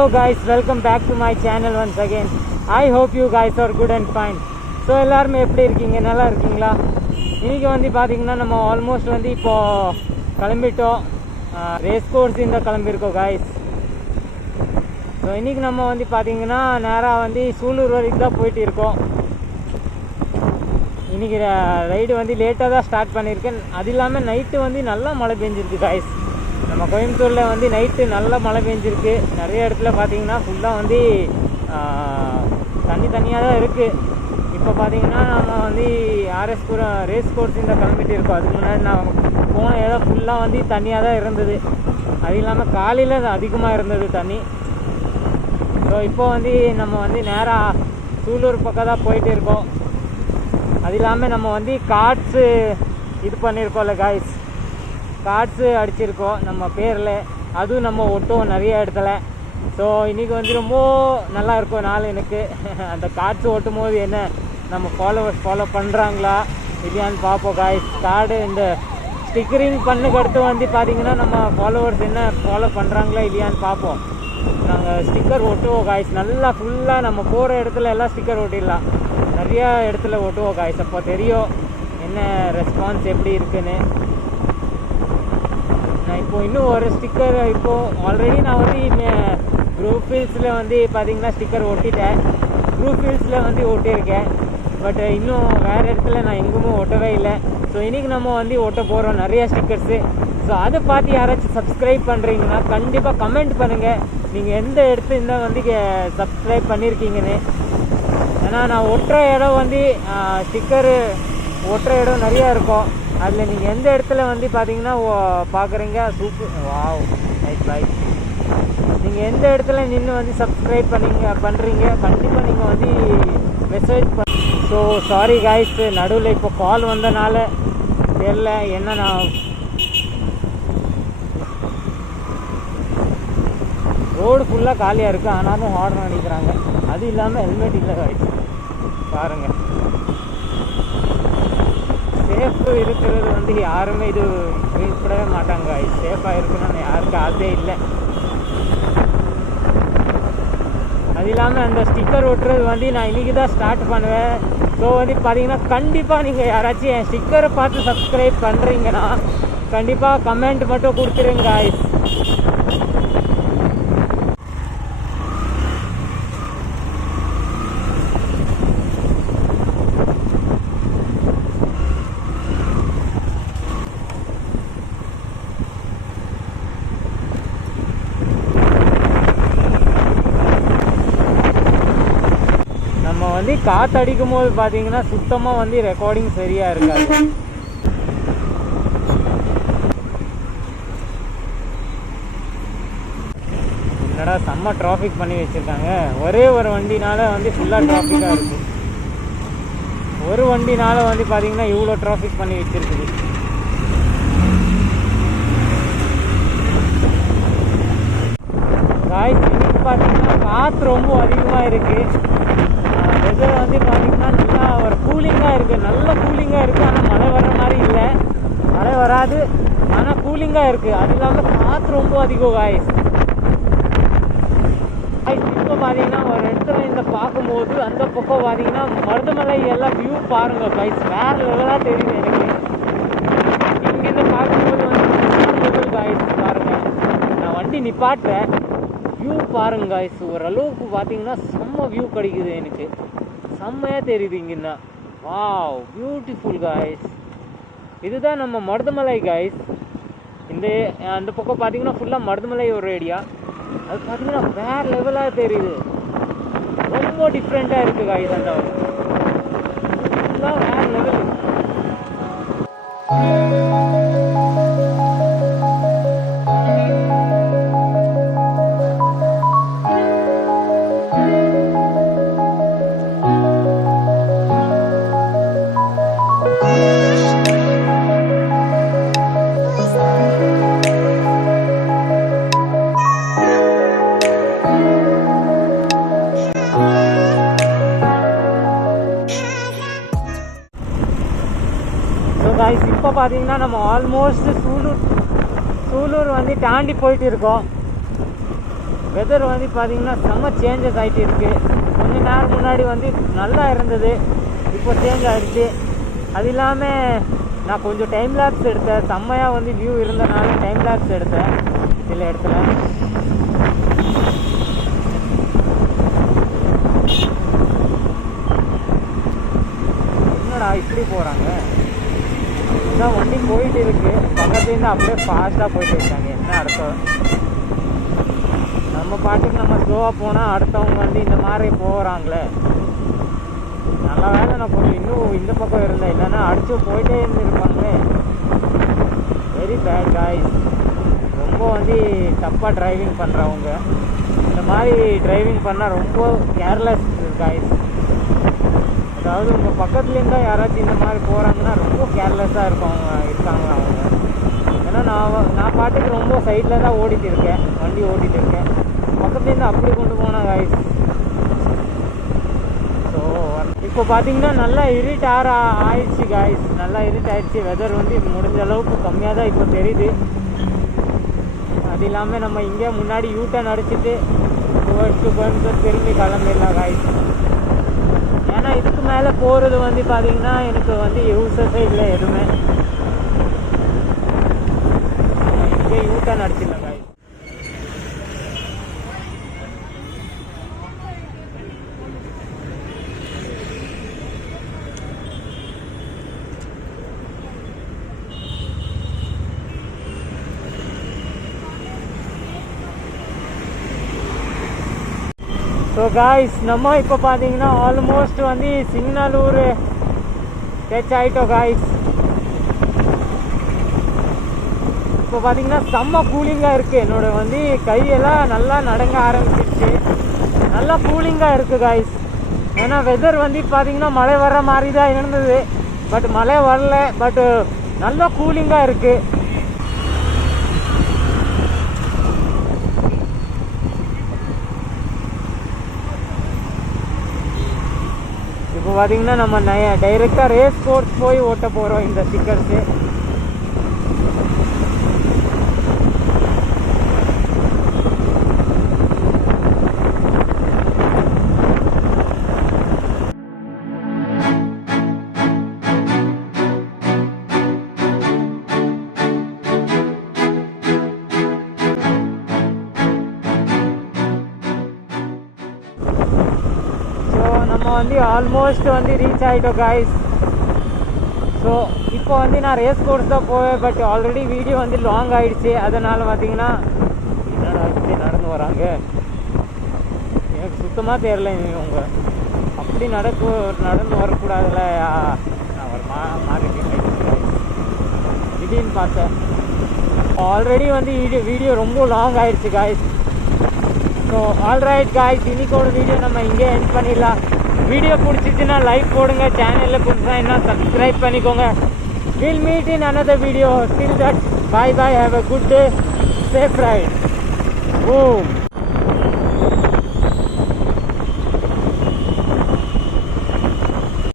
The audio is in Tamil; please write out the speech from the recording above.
Hello guys, welcome back to my channel once again. I hope you guys are good and fine. So எல்லாருமே எப்படி இருக்கீங்க? நல்லா இருக்கீங்களா? இன்றைக்கி வந்து பார்த்திங்கன்னா நம்ம ஆல்மோஸ்ட் வந்து இப்போது கிளம்பிட்டோம். ரேஸ் கோர்ஸ் இந்த கிளம்பியிருக்கோம் guys. ஸோ இன்றைக்கி நம்ம வந்து பார்த்திங்கன்னா நேராக வந்து சூலூர் வரைக்கும் தான் போயிட்டு இருக்கோம். இன்றைக்கி ரைடு வந்து லேட்டாக தான் ஸ்டார்ட் பண்ணியிருக்கேன். அது இல்லாமல் நைட்டு வந்து நல்லா மழை பெஞ்சிருக்கு guys. நம்ம கோயம்புத்தூரில் வந்து நைட்டு நல்லா மழை பெஞ்சிருக்கு. நிறைய இடத்துல பார்த்திங்கன்னா ஃபுல்லாக வந்து தனியாக தான் இருக்குது. இப்போ பார்த்திங்கன்னா நம்ம வந்து ரேஸ் கோர்ஸ் இந்த கிளம்பிட்டு இருக்கோம். அதுக்கு முன்னாடி நான் போன இடம் ஃபுல்லாக வந்து தண்ணியாக தான் இருந்தது. அது இல்லாமல் காலையில் அதிகமாக இருந்தது தண்ணி. ஸோ இப்போ வந்து நம்ம வந்து நேராக சூலூர் பக்கம் தான் போயிட்டு இருக்கோம். அது இல்லாமல் நம்ம வந்து கார்ட்ஸு இது பண்ணியிருக்கோம்ல காய்ஸ், கார்ட்ஸு அடிச்சிருக்கோம் நம்ம பேரில். அதுவும் நம்ம ஒட்டுவோம் நிறைய இடத்துல. ஸோ இன்றைக்கி வந்து ரொம்ப நல்லா இருக்கும் நாள் எனக்கு. அந்த கார்ட்ஸு ஓட்டும் போது என்ன நம்ம ஃபாலோ பண்ணுறாங்களா இல்லையான்னு பார்ப்போம் காய்ஸ். கார்டு இந்த ஸ்டிக்கரிங் பண்ணுக்கு அடுத்து வந்து பார்த்திங்கன்னா நம்ம ஃபாலோவர்ஸ் என்ன ஃபாலோ பண்ணுறாங்களா இல்லையான்னு பார்ப்போம். நாங்கள் ஸ்டிக்கர் ஒட்டுவோம் காய்ஸ். நல்லா ஃபுல்லாக நம்ம போகிற இடத்துல எல்லாம் ஸ்டிக்கர் ஒட்டிடலாம். நிறையா இடத்துல ஒட்டுவோம் காய்ஸ். அப்போ தெரியும் என்ன ரெஸ்பான்ஸ் எப்படி இருக்குன்னு. நான் இப்போது இன்னும் ஒரு ஸ்டிக்கர் இப்போது ஆல்ரெடி நான் வந்து குரூப் ஹில்ஸில் வந்து பார்த்திங்கன்னா ஸ்டிக்கர் ஒட்டிட்டேன். குரூப் ஹில்ஸில் வந்து ஒட்டியிருக்கேன். பட் இன்னும் வேறு இடத்துல நான் எங்குமே ஒட்டவே இல்லை. ஸோ இன்றைக்கி நம்ம வந்து ஒட்ட போகிறோம் நிறையா ஸ்டிக்கர்ஸு. ஸோ அதை பார்த்து யாராச்சும் சப்ஸ்கிரைப் பண்ணுறீங்கன்னா கண்டிப்பாக கமெண்ட் பண்ணுங்கள் நீங்கள் எந்த இடத்துல வந்து சப்ஸ்கிரைப் பண்ணியிருக்கீங்கன்னு. ஏன்னா நான் ஒட்டுற இடம் வந்து ஸ்டிக்கரு ஒட்டுற இடம் நிறையா இருக்கும். அதில் நீங்கள் எந்த இடத்துல வந்து பார்த்தீங்கன்னா பார்க்குறீங்க சூப்பர் வாவ் நைஸ் பாய். நீங்கள் எந்த இடத்துல நின்று வந்து சப்ஸ்கிரைப் பண்ணுறீங்க கண்டிப்பாக நீங்கள் வந்து மெசேஜ் ஸோ சாரி காய்ஸ், நடுவில் இப்போ கால் வந்தனால தெரில என்ன. நான் ரோடு ஃபுல்லாக காலியாக இருக்குது, ஆனாலும் ஹார்ன் அடிக்கிறாங்க. அது இல்லாமல் ஹெல்மெட் இல்லை காய்ஸ். பாருங்கள், சேஃபு இருக்கிறது வந்து யாருமே இது விருப்பப்படவே மாட்டாங்க. சேஃபாக இருக்கணும்னு யாருக்கு ஆசையே இல்லை. அது இல்லாமல் அந்த ஸ்டிக்கர் ஒட்டுறது வந்து நான் இன்றைக்கி தான் ஸ்டார்ட் பண்ணுவேன். ஸோ வந்து பார்த்தீங்கன்னா கண்டிப்பாக நீங்கள் யாராச்சும் என் ஸ்டிக்கரை பார்த்து சப்ஸ்கிரைப் பண்ணுறீங்கன்னா கண்டிப்பாக கமெண்ட் மட்டும் கொடுத்துருங்க காய்ஸ். வந்து காற்று அடிக்கும் போது பார்த்தீங்கன்னா சுத்தமாக வந்து ரெக்கார்டிங் சரியாக இருக்காது. என்னடா செம்ம டிராஃபிக் பண்ணி வச்சுருக்காங்க. ஒரே ஒரு வண்டினால வந்து ஃபுல்லாக டிராஃபிக்காக இருக்குது. ஒரு வண்டினால வந்து பார்த்தீங்கன்னா இவ்வளோ டிராஃபிக் பண்ணி வச்சுருக்குது. காய்ஸ் பார்த்தீங்கன்னா காற்று ரொம்ப அதிகமாக இருக்குது. வெதர் வந்து பார்த்திங்கன்னா நல்லா ஒரு கூலிங்காக இருக்குது. நல்ல கூலிங்காக இருக்குது. ஆனால் மழை வர்ற மாதிரி இல்லை. மழை வராது, ஆனால் கூலிங்காக இருக்குது. அது இல்லாமல் காற்று ரொம்ப அதிகம் காய்ஸ். இப்போ பார்த்தீங்கன்னா ஒரு இடத்துல இந்த பார்க்கும்போது அந்த பக்கம் பார்த்தீங்கன்னா மருதமலை எல்லாம் வியூ பாருங்கள் காய்ஸ். வேறு லெவலாக தெரியுது எனக்கு. இங்கேருந்து பார்க்கும்போது வந்து காய்ஸ் பாருங்கள். நான் வண்டி நிப்பாட்டுறேன், வியூ பாருங்க காய்ஸ். ஓரளவுக்கு பார்த்தீங்கன்னா செம்ம வியூ கிடைக்குது எனக்கு. செம்மையாக தெரியுது இங்கன்னா. Wow beautiful guys. இதுதான் நம்ம மருதமலை காய்ஸ். அந்த பக்கம் பார்த்தீங்கன்னா ஃபுல்லாக மருதமலை ஒரு ஏரியா. அது பார்த்தீங்கன்னா வேறு லெவலாக தெரியுது. ரொம்ப டிஃப்ரெண்ட்டாக இருக்குது காய்ஸ். அந்த ஃபுல்லாக வேறு லெவல். காய்ஸ் இப்போ பார்த்தீங்கன்னா நம்ம ஆல்மோஸ்ட் சூலூர் வந்து தாண்டி போயிட்டு இருக்கோம். வெதர் வந்து பார்த்தீங்கன்னா செம்ம சேஞ்சஸ் ஆகிட்டு இருக்குது. கொஞ்ச நேரம் முன்னாடி வந்து நல்லா இருந்தது, இப்போ சேஞ்ச் ஆகிடுச்சு. அது இல்லாமல் நான் கொஞ்சம் டைம் லேப்ஸ் எடுத்தேன், செம்மையாக வந்து வியூ இருந்தனால டைம் லேப்ஸ் எடுத்தேன் சில இடத்துல. என்னடா இப்படி போகிறாங்க, இதான் வண்டி போயிட்டு இருக்கு, பக்கத்துலேருந்து அப்படியே ஃபாஸ்ட்டாக போயிட்டு இருக்காங்க. என்ன அர்த்தம்? நம்ம பாட்டுக்கு நம்ம ஸ்லோவாக போனால் அடுத்தவங்க வந்து இந்த மாதிரி போகிறாங்களே. நல்ல வேலை நான் கொஞ்சம் இன்னும் இந்த பக்கம் இருந்தேன், இல்லைன்னா அடிச்சு போயிட்டே இருந்துருப்பாங்களே. Very bad guys. ரொம்ப வந்து தப்பாக டிரைவிங் பண்ணுறவங்க இந்த மாதிரி டிரைவிங் பண்ணால் ரொம்ப கேர்லெஸ் காய்ஸ். அதாவது உங்கள் பக்கத்துலேருந்து தான் யாராச்சும் இந்த மாதிரி போகிறாங்கன்னா ரொம்ப கேர்லெஸ்ஸாக இருக்காங்க அவங்க. ஏன்னா நான் பாட்டுக்கு ரொம்ப சைடில் தான் ஓடிட்டு இருக்கேன், வண்டி ஓட்டிகிட்டு இருக்கேன், பக்கத்துலேருந்து அப்படி கொண்டு போனேன் காய்ஸ். ஸோ இப்போ பார்த்தீங்கன்னா நல்லா இருட் ஆயிடுச்சு காய்ஸ், நல்லா இருட் ஆயிடுச்சு. வெதர் வந்து முடிஞ்ச அளவுக்கு கம்மியாக தான் இப்போ தெரியுது. அது இல்லாமல் நம்ம இங்கே முன்னாடி யூட்டர்ன் அடிச்சுட்டு கோயம்புத்தூர் திரும்பி கிளம்பிடலாம் காய்ஸ். ஏன்னா இதுக்கு மேலே போகிறது வந்து பார்த்தீங்கன்னா எனக்கு வந்து யூஸஸே இல்லை எதுவுமே. இங்கே யூட்டர்ன் அடிச்சிடலாம் காய்ஸ். ஸோ காய்ஸ், நம்ம இப்போ பார்த்தீங்கன்னா ஆல்மோஸ்ட் வந்து சிங்னலூர் டச் ஆகிட்டோம் காய்ஸ். இப்போ பார்த்தீங்கன்னா செம்ம கூலிங்காக இருக்குது. என்னோட வந்து கையெல்லாம் நல்லா நடங்க ஆரம்பிச்சிருச்சு, நல்லா கூலிங்காக இருக்குது காய்ஸ். ஏன்னா வெதர் வந்து பார்த்தீங்கன்னா மழை வர்ற மாதிரி தான் இருந்தது, பட் மழை வரல, பட் நல்லா கூலிங்காக இருக்குது. இப்போ பார்த்தீங்கன்னா நம்ம டைரெக்டாக ரேஸ் கோர்ஸ் போய் ஓட்ட போகிறோம் இந்த ஸ்டிக்கர்ஸு. நம்ம வந்து ஆல்மோஸ்ட் வந்து ரீச் ஆகிட்டோம் காய்ஸ். ஸோ இப்போ வந்து நான் ரேஸ் கோர்ஸ் தான் போவேன், பட் ஆல்ரெடி வீடியோ வந்து லாங் ஆகிடுச்சு. அதனால் பார்த்தீங்கன்னா என்னடா இப்படி நடந்து வராங்க, எனக்கு சுத்தமாக தெரில. இவங்க அப்படி நடந்து வரக்கூடாதுல்ல. நான் ஒரு மாறிட்டேன் திடீர்னு பார்த்தேன். ஆல்ரெடி வந்து வீடியோ ரொம்ப லாங் ஆகிடுச்சு காய்ஸ். ஸோ ஆல்ரைட் காய்ஸ், இன்னைக்கோட வீடியோ நம்ம இங்கே எண்ட் பண்ணிடலாம். வீடியோ பிடிச்சிச்சுன்னா லைக் போடுங்க, சேனலில் புதுசாக என்ன சப்ஸ்கிரைப் பண்ணிக்கோங்க. Will meet in another video. Till that, bye bye, have a good day, safe ride. Boom.